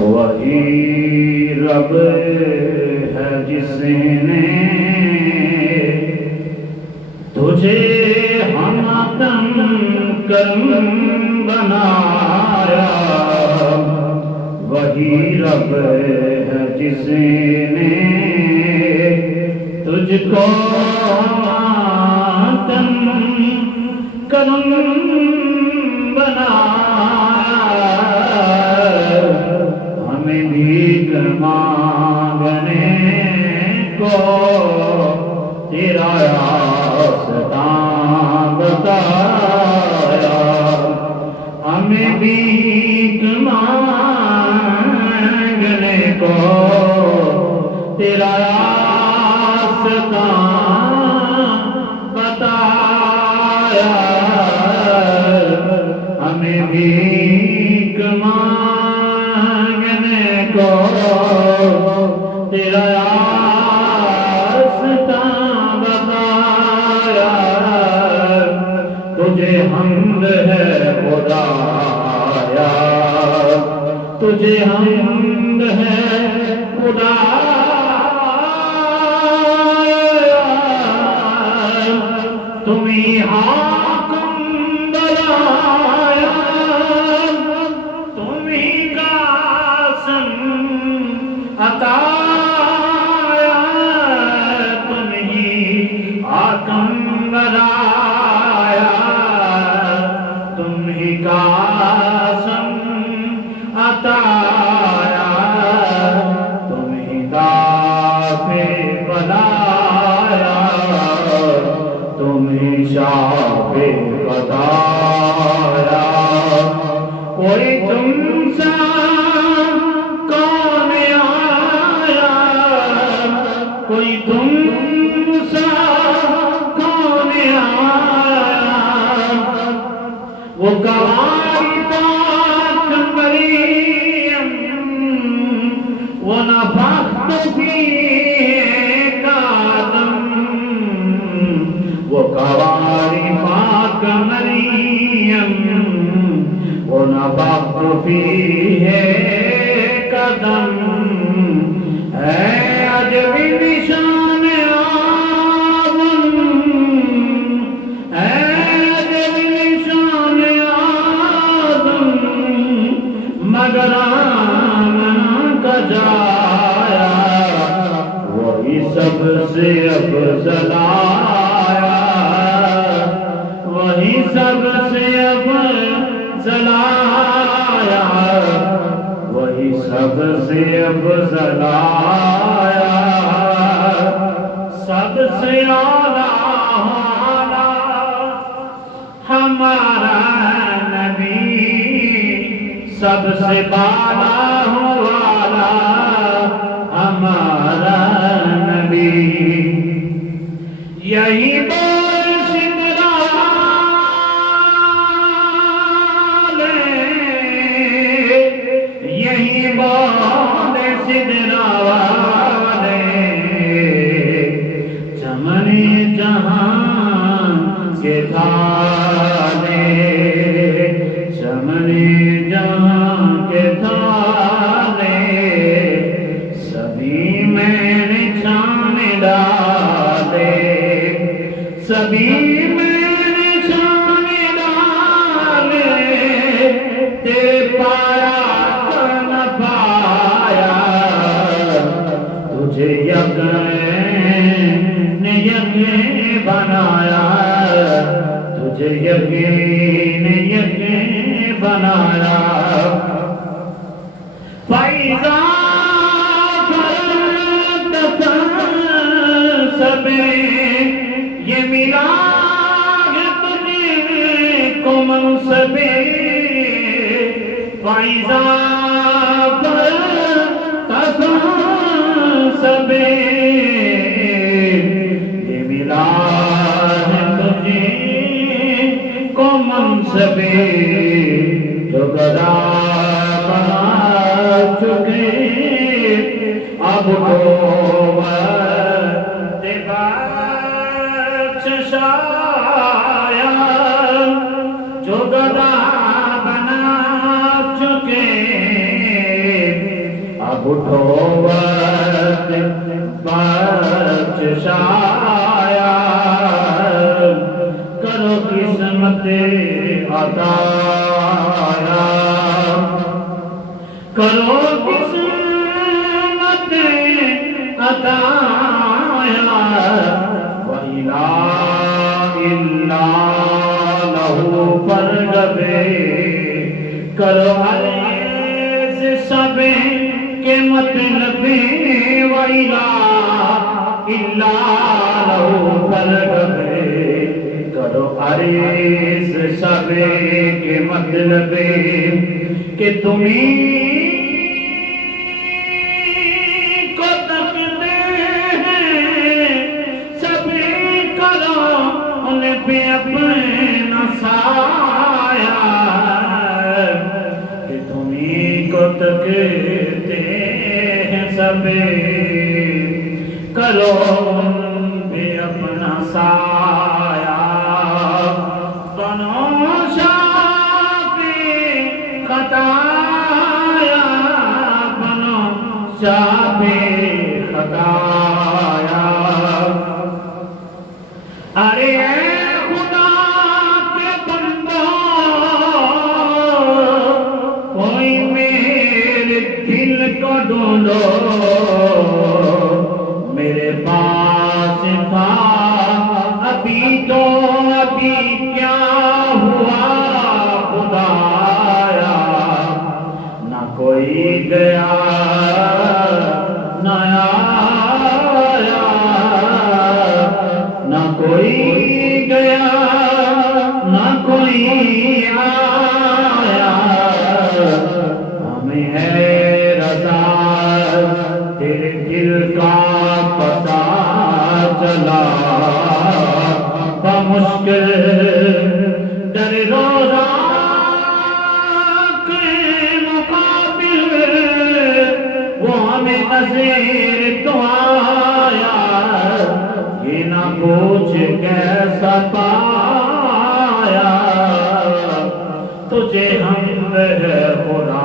وہی رب ہے جس نے تجھے ہمدم کرم بنایا، وہی رب ہے جس نے تجھ کو ہمدم کرم ہمیں بھیک مانگنے کو تیرا راستہ بتایا، ہمیں بھیک مانگنے کو تیرا راستہ بتایا، ہمیں بھیک مانگنے کو تیرا راستہ بتایا، تجھے حمد ہے خدایا، تجھے حمد ہے خدایا، تمہیں حاکم بنایا، تمہیں قاسم عطایا، تمہیں حاکم بنایا، تمہیں قاسم عطایا، تمہیں دافع بنایا، تمہیں شافع بتایا، کوئی تم سا کون آیا، کوئی تم سا کون آیا، وہ قواری پاک مریم، وہ نفخت فیہ آدم، وہ قواری پاک مریم، وہ نفخت فیہ قدم، ہے عجبی نشان آدم، ہے عجبی نشان آدم، مگر آمنہ کا جایا، وہی سب سے افضل آیا، وہی سب سے افضل آیا، وہی سب سے افضل آیا، سب سے اعلیٰ ہمارا نبی، سب سے بالا والا ہمارا نبی، یہی یہی بال سدرا والے، چمن جہاں کے تھالے، چمن جہاں کے تھالے، سبھی میں نے چھان ڈالے، سبھی میں نے چھان ڈالے، تیرے پایا پایا، تجھے یقین یقین بنایا، تجھے یقین یقین بنایا، فَإِذَا فَرَغْتَ فَانصَبْ، یہ ملا ہے تجھے کو منصب، فَإِذَا سب یہ ملا ہے تجھے کو منصب، جو گدا بنا چکے اب تو بخشایا، جو گدا بنا اب اٹھو وقت بخشایا، کرو قسمت عطایا، کرو قسمت عطایا، وَإِلَٰهِ إِلَّا لَهُ فَارْغَبِ، کرو عرض سب کے مطلب، وَإِلَٰهِ إِلَّا لَهُ فَارْغَبِ، کرو عرض سب کے مطلب کہ تمہیں کو تکتے ہیں سب، کرو ان پہ اپنا سایہ، کہ تمہیں کو تکتے ہیں سب، کرو ان پہ اپنا سایہ، بنو شافی خطایا، بنو شافی خطایا، ارے اے خدا کے بندو، کوئی میرے دل کو ڈھونڈو، میرے پاس تھا ابھی تو ابھی کیا ہوا خدایا، نہ کوئی گیا نہ آیا، نہ کوئی گیا نہ کوئی آیا، ہمیں ہے رضا تیرے دل کا پتہ چلا، بمشکل در روزہ کے مقابل وہ ہمیں نظیر تو آیا، یہ نہ پوچھ کیسا پایا، تجھے ہم خدا